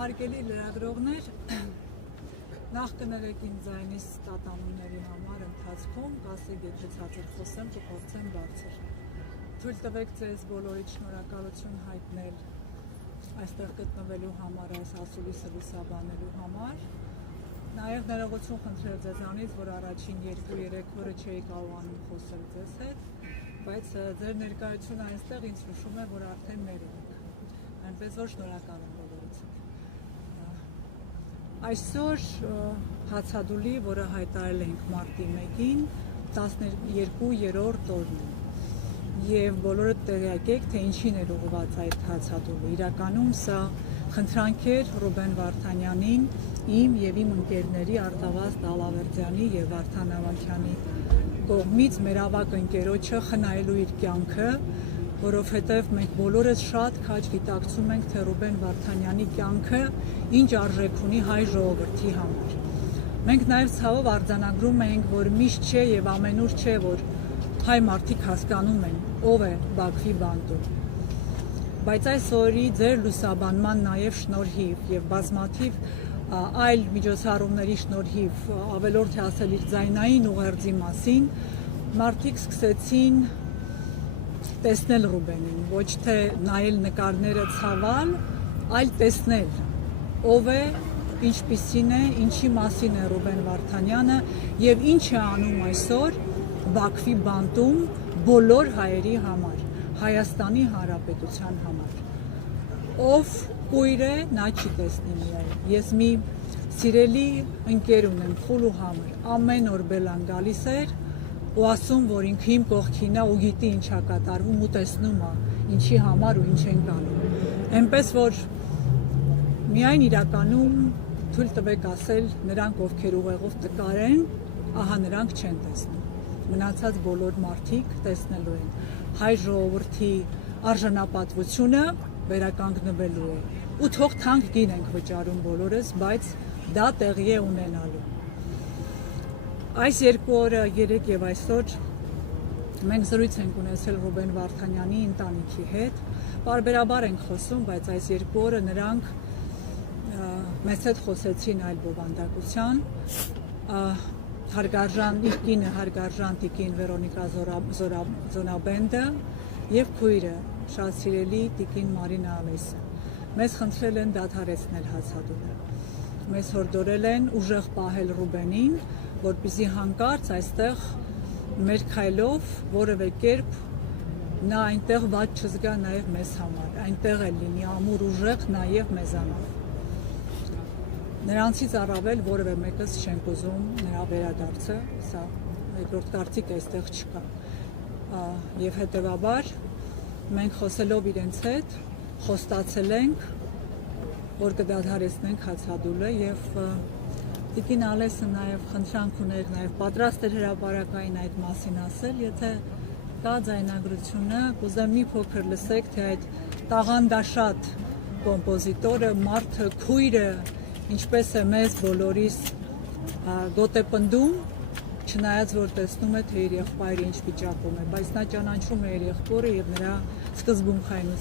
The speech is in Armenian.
Հարգելի լրագրողներ, նախ կներեք ինձ ձայնիս տատանումների համար ընթացքում, կասեք եթե ցածր խոսեմ, կփորձեմ բարձր։ Թույլ տվեք ձեզ բոլորիդ շնորհակալություն հայտնել այստեղ գտնվելու համար, այս ասուլիսը լուսաբանելու համար։ Նաև ներողություն խնդրել ձեզանից, որ առաջին 2-3 օրը չէի կարողանում խոսել ձեզ հետ, բայց ձեր ներկայությունը այնտեղ ինձ հուշում է, որ արդեն մեր ենք, այնպես որ շնորհակալ եմ բոլորիցդ։ Այսօր հացադուլի, որը հայտարարել ենք մարտի 1-ին, 12-րդ օրն է և բոլորը տեղյակ եք, թե ինչին էր ուղղված այդ հացադուլը։ Իրականում սա խնդրանք էր Ռուբեն Վարդանյանին, իմ և իմ ընկերների Արտավազդ Ալավերդյանի և Վարդան Ավագյանի կողմից մեր ավագ ընկերոջը խնայելու իր կյանքը, որովհետև մենք բոլորս շատ քաջ գիտակցում ենք, թե Ռուբեն Վարդանյանի կյանքը ինչ արժեք ունի հայ ժողովրդի համար։ Մենք նաև ցավով արձանագրում ենք, որ միշտ չէ և ամենուր չէ, որ հայ մարդիկ հասկանում են, ով է Բաքվի բանտում։ Բայց այս օրի ձեր լուսաբանման նաև շնորհիվ և բազմաթիվ այլ միջոցառումների շնորհիվ, ավելորդ է ասել իր ձայնային ուղերձի մասին, մարդիկ սկսեցին տեսնել Ռուբենին, ոչ թե նայել նկարները ցավալ, այլ տեսնել, ով է, ինչպիսին է, ինչի մասին է Ռուբեն Վարդանյանը և ինչ է անում այսօր Բաքվի բանտում բոլոր հայերի համար, Հայաստանի Հանրապետության համար։ Ով կույր է, նա չի տեսնի միայն։ Ես մի սիրելի ընկեր ունեմ, խուլու համար, ամեն օր բելան գալիս էր ու ասում, որ ինքը իմ կողքին է ու գիտի ինչ է կատարվում ու տեսնում է, ինչի համար ու ինչ են անում։ Էնպես որ միայն իրականում թույլ տվեք ասել, նրանք ովքեր ուղեղով տկար են, ահա նրանք չեն տեսնում։ Մնացած բոլոր մարդիկ տեսնելու են։ Հայ ժողովրդի արժանապատվությունը վերականգնվելու է։ Ու թող թանկ գին ենք վճարում բոլորս, բայց դա տեղի է ունենալու։ Այս 2 օրը, 3 և այսօր մենք զրույց ենք ունեցել Ռուբեն Վարդանյանի ընտանիքի հետ։ Պարբերաբար ենք խոսում, բայց այս 2 օրը նրանք մեզ հետ խոսեցին այլ բովանդակության։ Հարգարժան իր կինը հարգարժան տիկին Վերոնիկա Զորաբենդը և քույրը շատ սիրելի տիկին Մարինա Ալեսը մեզ խնդրել են դադարեցնել հացադուլը, մեզ հորդորել են ուժեղ պահել Ռուբենին, որպեսզի հանկարծ այստեղ մեր քայլով որևէ կերպ նա այնտեղ վատ չզգա նաև մեզ համար, այնտեղ է լինի ամուր ուժեղ նաև մեզանով։ Նրանցից առավել որևէ մեկս չենք ուզում նրա վերադարձը, սա երկրորդ կարծիք այստեղ չկա։ Եվ հետևաբար մենք խոսելով իրենց հետ խոստացել ենք, որ կդադարեցնենք հացադուլը և տիկին Ալեսը նաև խնդրանք ուներ, նաև պատրաստ էր հրապարակային այդ մասին ասել, եթե կա ձայնագրությունը, կուզեմ մի փոքր լսեք, թե այդ տաղանդաշատ կոմպոզիտորը, մարդը, քույրը ինչպես է մեզ բոլորիս գոտեպնդում, չնայած որ տեսնում է, թե իր եղբայրը ինչ վիճակում է, բայց նա ճանաչում է իր եղբորը և նրա սկզբունքայնությունը։